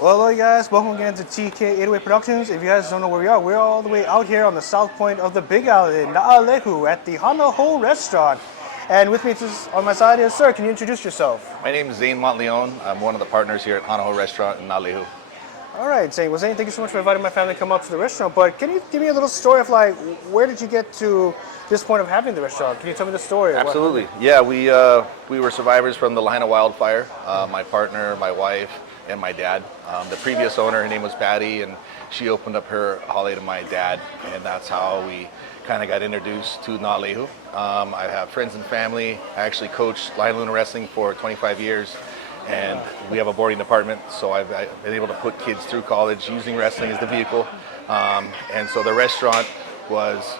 Well, hello, you guys. Welcome again to TK808 Productions. If you guys don't know where we are, we're all the way out here on the south point of the Big Island in Naalehu at the HANA HOU restaurant. And with me on my side is, sir, can you introduce yourself? My name is Zane Montleone. I'm one of the partners here at HANA HOU restaurant in Naalehu. All right, Zane. Well, Zane, thank you so much for inviting my family to come up to the restaurant. But can you give me a little story of like, where did you get to this point of having the restaurant? Can you tell me the story? Absolutely. Yeah, we were survivors from the Lahaina wildfire. My partner, my wife, and my dad. The previous owner, her name was Patty, and she opened up her holiday to my dad, and that's how we kind of got introduced to Naalehu. I have friends and family. I actually coached Line Luna Wrestling for 25 years. And we have a boarding department, so I've been able to put kids through college using wrestling as the vehicle. And so the restaurant was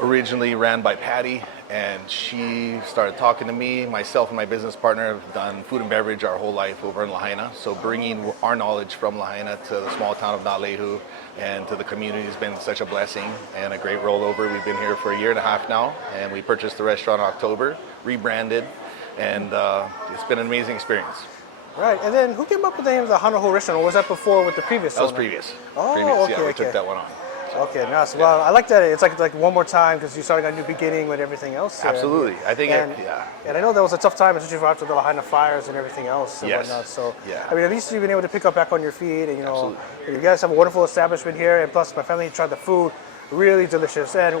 originally ran by Patty, and she started talking to me. Myself and my business partner have done food and beverage our whole life over in Lahaina. So bringing our knowledge from Lahaina to the small town of Naalehu and to the community has been such a blessing and a great rollover. We've been here for a year and a half now, and we purchased the restaurant in October, rebranded, and it's been an amazing experience. Right, and then who came up with the name of the HANA HOU restaurant, or was that before with the previous That was owner? previous. Oh, previous. okay, Yeah, we okay. took that one on. Okay, nice. Well, I like that. It's like one more time because you're starting a new beginning with everything else. Absolutely. I think, and I know that was a tough time, especially after the Lahaina fires and everything else and Yes. whatnot. So, Yeah. I mean, at least you've been able to pick up back on your feet, and Absolutely. you guys have a wonderful establishment here. And plus, my family tried the food, really delicious. And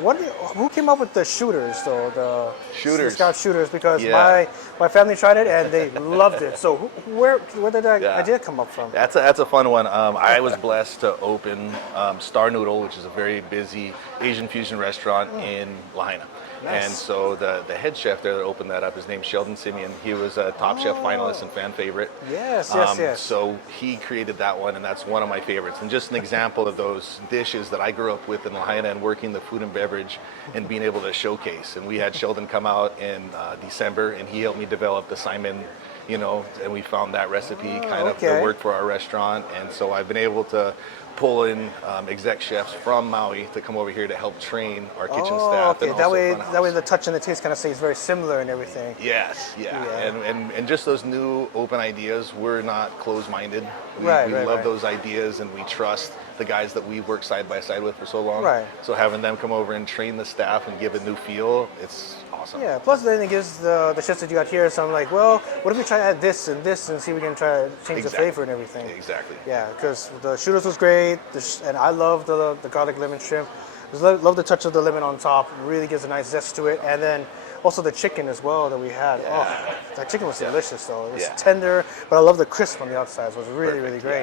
who came up with the shooters, though? The Shooters. the Scout shooters, because Yeah. my family tried it and they loved it. So, where did that Yeah. idea come up from? That's a fun one. I was blessed to open Star Noodle, which is a very busy Asian fusion restaurant in Lahaina. Nice. And so the head chef there that opened that up, his name's Sheldon Simeon. He was a Top Chef finalist and fan favorite. Yes. So he created that one, and that's one of my favorites. And just an example of those dishes that I grew up with in Lahaina and working the food and beverage and being able to showcase. And we had Sheldon come out in December, and he helped me develop the Simon, and we found that recipe kind of to work for our restaurant. And so I've been able to pull in exec chefs from Maui to come over here to help train our kitchen staff. Okay. And That also way, front of that way house. the touch and the taste kind of stays very similar and everything. Yes, yeah. Yeah. And just those new open ideas, we're not closed-minded. We Right. love those ideas, and we trust the guys that we've worked side by side with for so long. Right. So having them come over and train the staff and give a new feel, it's awesome. Yeah, plus then it gives the chefs that you got here some like, well, what if we try to add this and this and see if we can try to change the Exactly. flavor and everything. Exactly. Yeah, because the shooters was great, and I love the garlic lemon shrimp. Just love the touch of the lemon on top. Really gives a nice zest to it. And then also the chicken as well that we had. Yeah. Oh, that chicken was delicious though. It was Yeah. tender, but I love the crisp on the outside. It was really, really great.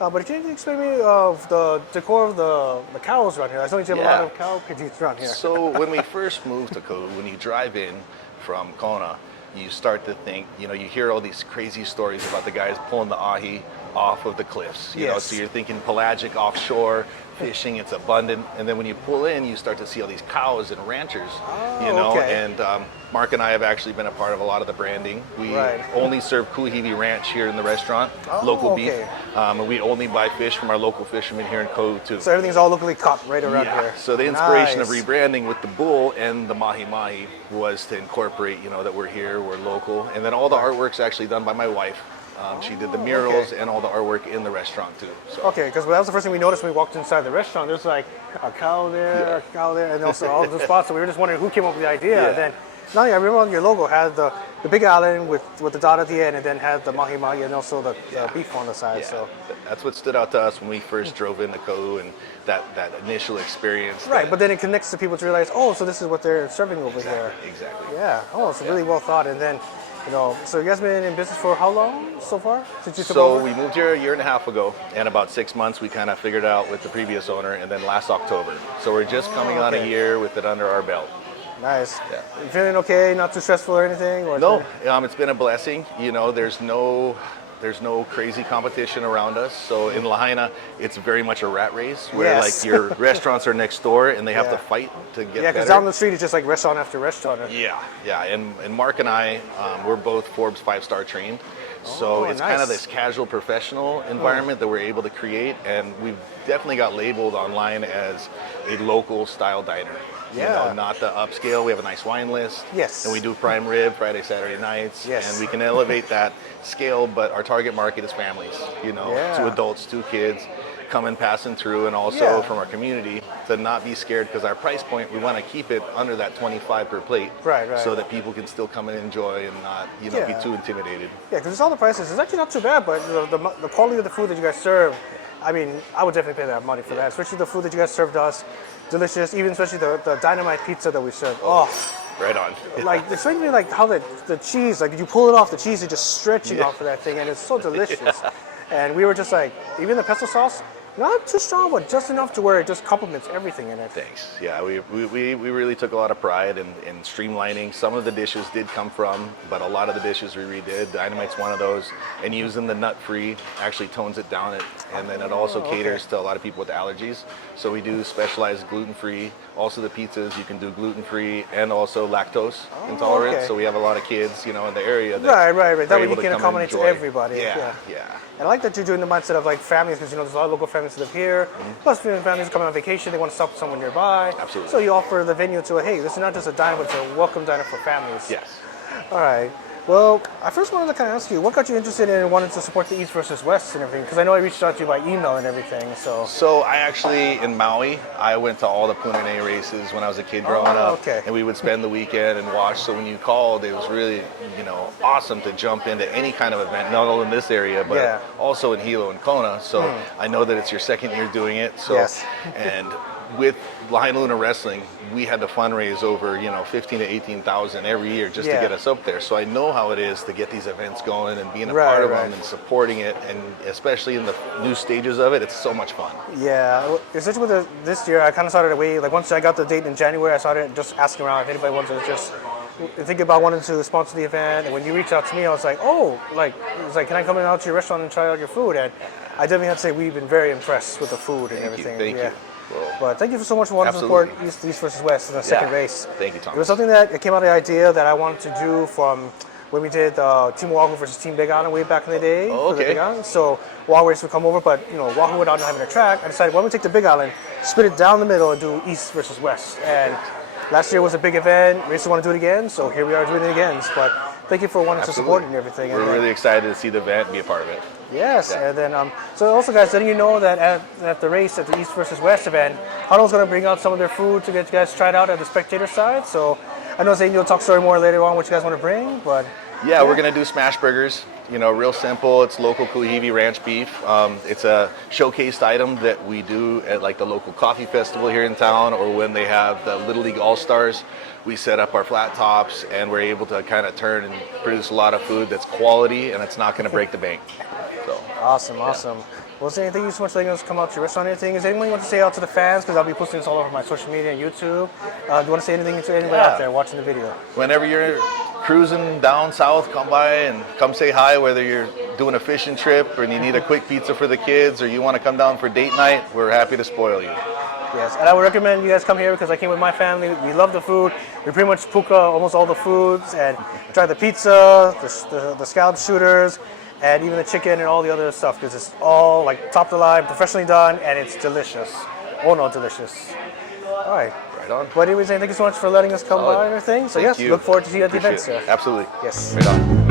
yeah. But can you explain me of the decor of the cows around here? I know you have a lot Yeah. of cow pigeons around here. So when we first moved to Kau, when you drive in from Kona, you start to think, you hear all these crazy stories about the guys pulling the ahi off of the cliffs. You know, Yes. so you're thinking pelagic offshore fishing, it's abundant, and then when you pull in, you start to see all these cows and ranchers. okay. And Mark and I have actually been a part of a lot of the branding. We Right. only serve Kuhivi Ranch here in the restaurant, Oh, local beef, okay. and we only buy fish from our local fishermen here in Kau too. So everything's all locally caught right around here. So the inspiration of Nice. rebranding with the bull and the mahi mahi was to incorporate, that we're here, we're local, and then all the artwork's actually done by my wife. She did the murals and all the artwork in the restaurant too. So. Okay, because that was the first thing we noticed when we walked inside the restaurant. There's like a cow there, a cow there, and also all the spots. So we were just wondering who came up with the idea. Yeah. And then, not only I remember on your logo had the big island with the dot at the end, and then had the mahi mahi and also the beef on the side. Yeah, So that's what stood out to us when we first drove into Kau, and that initial experience. right, but then it connects to people to realize, oh, so this is what they're serving over here. Exactly. Yeah. Oh, it's really well thought. And then, so you guys been in business for how long so far since you took So over? we moved here a year and a half ago, and about 6 months we kind of figured out with the previous owner, and then last October. So we're just coming on a okay. year with it under our belt. Nice. Yeah. You feeling okay? Not too stressful or anything? Or No, it's been a blessing. There's no crazy competition around us. So in Lahaina, it's very much a rat race where Yes. like your restaurants are next door and they have Yeah. to fight to get Yeah, because better. down the street it's just like restaurant after restaurant. Yeah. And Mark and I, we're both Forbes 5-star trained. So Oh, it's kind of nice. this casual professional environment that we're able to create. And we've definitely got labeled online as a local style diner. You Yeah. know, not the upscale. We have a nice wine list. Yes. And we do prime rib Friday, Saturday nights. Yes. And we can elevate that scale, but our target market is families, you know, Yeah. 2 adults, 2 kids coming, passing through, and also Yeah. from our community to not be scared because our price point, we want to keep it under that 25 per plate. Right, right. So that people can still come and enjoy and not, you know, Yeah. be too intimidated. Yeah, because all the prices. It's actually not too bad, but the quality of the food that you guys serve, I mean, I would definitely pay that money for that. Especially the food that you guys served us, delicious. Even especially the dynamite pizza that we served. Oh, Right on. like it's making me like how the cheese, like you pull it off, the cheese is just stretching Yeah. off of that thing, and it's so delicious. And we were just like, even the pesto sauce, not too strong, but just enough to where it just complements everything in it. Thanks. Yeah, we really took a lot of pride in streamlining. Some of the dishes did come from, but a lot of the dishes we redid. Dynamite's one of those, and using the nut-free actually tones it down. And then it also caters to a lot of people with allergies. So we do specialized gluten-free. Also the pizzas, you can do gluten-free and also lactose intolerant. okay. So we have a lot of kids, you know, in the area that Right. are That way you able to can come and accommodate to enjoy. everybody. Yeah. And I like that you're doing the mindset of like families, because you know there's a lot of local families that live here. Plus, families coming on vacation, they want to stop somewhere nearby. Absolutely. So you offer the venue to, hey, this is not just a diner, but it's a welcome diner for families. Yes. All right. Well, I first wanted to kind of ask you, what got you interested in wanting to support the East versus West and everything? Because I know I reached out to you by email and everything. So I actually, in Maui, I went to all the Culinary races when I was a kid growing up. Okay. And we would spend the weekend and watch. So when you called, it was really, you know, awesome to jump into any kind of event, not only in this area, but Yeah. also in Hilo and Kona. So I know that it's your second year doing it. So, Yes. and with Lahaina Luna Wrestling, we had to fundraise over, you know, 15 to 18,000 every year just to Yeah. get us up there. So I know how it is to get these events going and being a Right, part of right. them and supporting it, and especially in the new stages of it, it's so much fun. Yeah, essentially with this year, I kind of started away. Like once I got the date in January, I started just asking around if anybody wanted to just think about wanting to sponsor the event. And when you reached out to me, I was like, oh, like it was like, can I come in out to your restaurant and try out your food? And I definitely have to say we've been very impressed with the food and everything. Thank yeah. you. Well, But thank you so much for wanting to support East versus West in the second race. Thank you, Thomas. It was something that it came out of the idea that I wanted to do from when we did Team Wahoo versus Team Big Island way back in the day. Oh, For the okay. Big Island. So Wahoo race would come over, but you know Wahoo without having a track, I decided why don't we take the Big Island, split it down the middle, and do East versus West. And last year was a big event. We just want to do it again, so here we are doing it again. But thank you for wanting to support it and everything. We're And then- really excited to see the event and be a part of it. Yes, Yeah. and then so also guys, letting you know that at the race at the East versus West event, Hano's going to bring out some of their food to get you guys tried out at the spectator side. So I know Zane, you'll talk story more later on what you guys want to bring, but Yeah, we're gonna do smash burgers. You know, real simple. It's local Kuhivi ranch beef. It's a showcased item that we do at like the local coffee festival here in town, or when they have the Little League All Stars. We set up our flat tops, and we're able to kind of turn and produce a lot of food that's quality, and it's not gonna break the bank. So. awesome. Well, Zane, thank you so much for letting us come out to your restaurant and anything. Is there anything you want to say out to the fans? Because I'll be posting this all over my social media and YouTube. Do you want to say anything to anybody Yeah. out there watching the video? Whenever you're cruising down south, come by and come say hi, whether you're doing a fishing trip or you need a quick pizza for the kids or you want to come down for date night, we're happy to spoil you. Yes, and I would recommend you guys come here because I came with my family. We love the food. We pretty much puka almost all the foods and try the pizza, the scallop shooters, and even the chicken and all the other stuff because it's all like top of the line, professionally done, and it's delicious. Oh no, delicious. All right. Right on. But anyways, thank you so much for letting us come Solid. by and everything. So Thank yes, you. look forward to seeing you at the event, Appreciate sir. it. Absolutely. Yes. Right on.